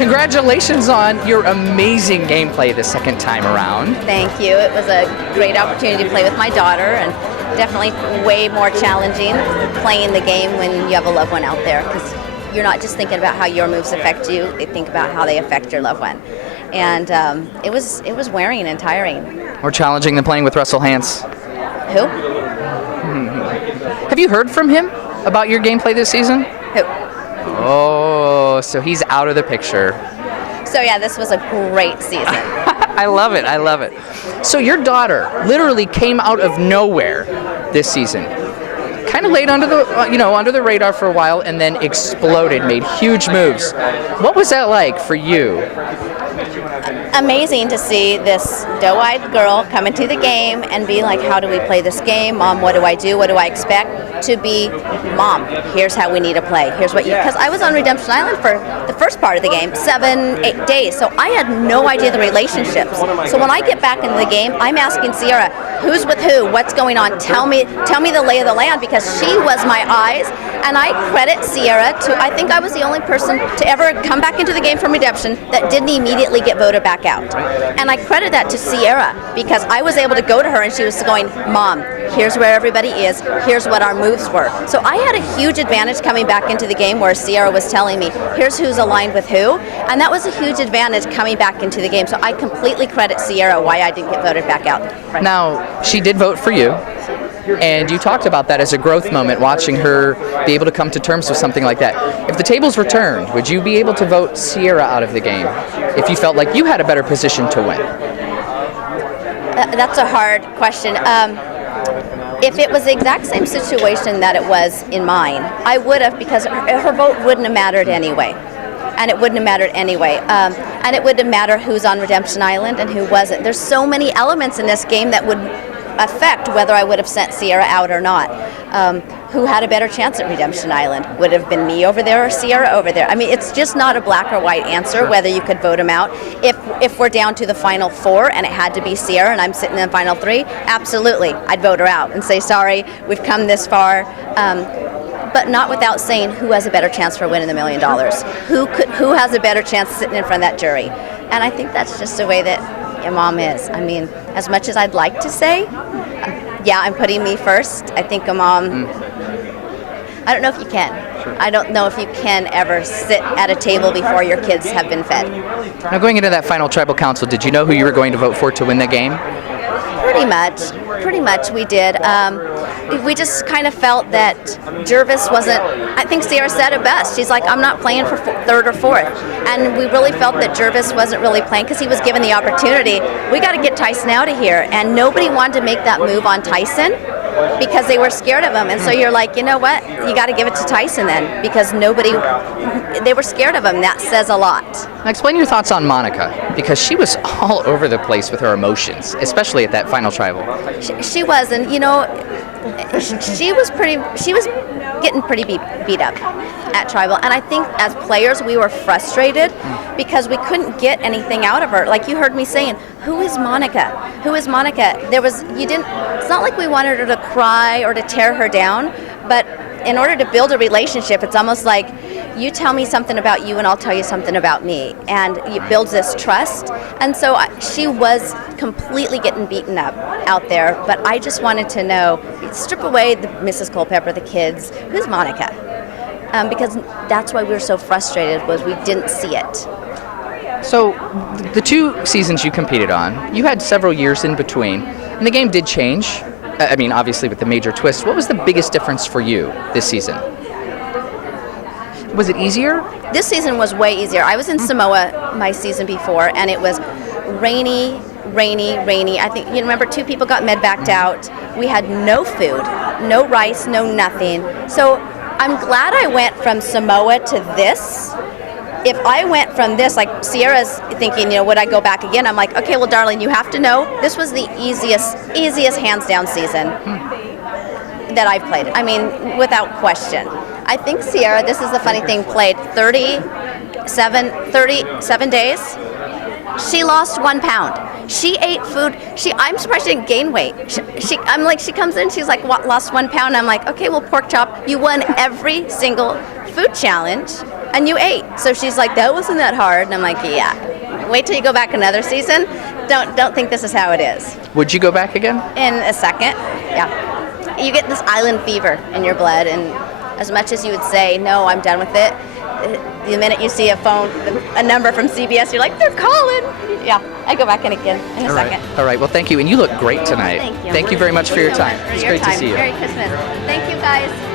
Congratulations on your amazing gameplay the second time around. Thank you. It was a great opportunity to play with my daughter, and definitely way more challenging playing the game when you have a loved one out there, because you're not just thinking about how your moves affect you, they think about how they affect your loved one. And it was wearing and tiring. More challenging than playing with Russell Hantz. Who? Have you heard from him about your gameplay this season? Who? Oh, so he's out of the picture. So yeah, this was a great season. I love it, I love it. So your daughter literally came out of nowhere this season. Kind of laid under the, under the radar for a while, and then exploded, made huge moves. What was that like for you? Amazing to see this doe-eyed girl come into the game and be like, how do we play this game? Mom, what do I do? What do I expect? To be, Mom, here's how we need to play. Here's what you, because I was on Redemption Island for the first part of the game, 7-8 days, so I had no idea the relationships. So when I get back into the game, I'm asking Ciera, who's with who? What's going on? Tell me the lay of the land, because she was my eyes, and I credit Ciera to, I think I was the only person to ever come back into the game from Redemption that didn't immediately get voted back out. And I credit that to Ciera, because I was able to go to her and she was going, Mom, here's where everybody is, here's what our moves were. So I had a huge advantage coming back into the game where Ciera was telling me, here's who's aligned with who, and that was a huge advantage coming back into the game. So I completely credit Ciera why I didn't get voted back out. Now, she did vote for you, and you talked about that as a growth moment, watching her be able to come to terms with something like that. If the tables were turned, would you be able to vote Ciera out of the game if you felt like you had a better position to win? That's a hard question. If it was the exact same situation that it was in mine, I would have, because her vote wouldn't have mattered anyway. And it wouldn't have mattered anyway. And it wouldn't have mattered who's on Redemption Island and who wasn't. There's so many elements in this game that would affect whether I would have sent Ciera out or not. Who had a better chance at Redemption Island? Would it have been me over there or Ciera over there? I mean, it's just not a black or white answer whether you could vote him out. If we're down to the final 4 and it had to be Ciera and I'm sitting in the final 3, absolutely, I'd vote her out and say, sorry, we've come this far. But not without saying who has a better chance for winning the $1 million. Who has a better chance sitting in front of that jury? And I think that's just the way that your mom is. I mean, as much as I'd like to say, yeah, I'm putting me first, I think a mom, I don't know if you can. Sure. I don't know if you can ever sit at a table before your kids have been fed. Now, going into that final tribal council, did you know who you were going to vote for to win the game? Pretty much we did. We just kind of felt that Jervis wasn't, I think Ciera said it best. She's like, I'm not playing for 3rd or 4th. And we really felt that Jervis wasn't really playing because he was given the opportunity. We got to get Tyson out of here. And nobody wanted to make that move on Tyson because they were scared of him. And so you're like, you know what? You got to give it to Tyson then, because they were scared of him. That says a lot. Now explain your thoughts on Monica, because she was all over the place with her emotions, especially at that final tribal. She was, and she was getting pretty beat up at tribal, and I think as players we were frustrated because we couldn't get anything out of her. Like you heard me saying, who is Monica? Who is Monica? It's not like we wanted her to cry or to tear her down, but in order to build a relationship, it's almost like you tell me something about you and I'll tell you something about me, and it builds this trust. And so she was completely getting beaten up out there, but I just wanted to know, strip away the Mrs. Culpepper, the kids, who's Monica? Because that's why we were so frustrated, was we didn't see it. So the 2 seasons you competed on, you had several years in between, and the game did change. I mean, obviously with the major twist. What was the biggest difference for you this season? Was it easier? This season was way easier. I was in Samoa my season before, and it was rainy. I think, you remember 2 people got medvaced out. We had no food, no rice, no nothing. So I'm glad I went from Samoa to this. If I went from this, like Ciera's thinking, would I go back again? I'm like, okay, well, darling, you have to know, this was the easiest hands down season that I've played. I mean, without question. I think Ciera, this is the funny thing, played 37 days. She lost 1 pound. She ate food. I'm surprised she didn't gain weight. She comes in, she's like, lost 1 pound. I'm like, okay, well, pork chop, you won every single food challenge, and you ate. So she's like, that wasn't that hard. And I'm like, yeah. Wait till you go back another season. Don't think this is how it is. Would you go back again? In a second, yeah. You get this island fever in your blood, and as much as you would say, no, I'm done with it, the minute you see a number from CBS, you're like, they're calling. Yeah, I go back in again in a second. All right, well, thank you. And you look great tonight. Thank you. Thank you very much for your time. So much for It's your great time. to see you. Merry Christmas. Thank you, guys.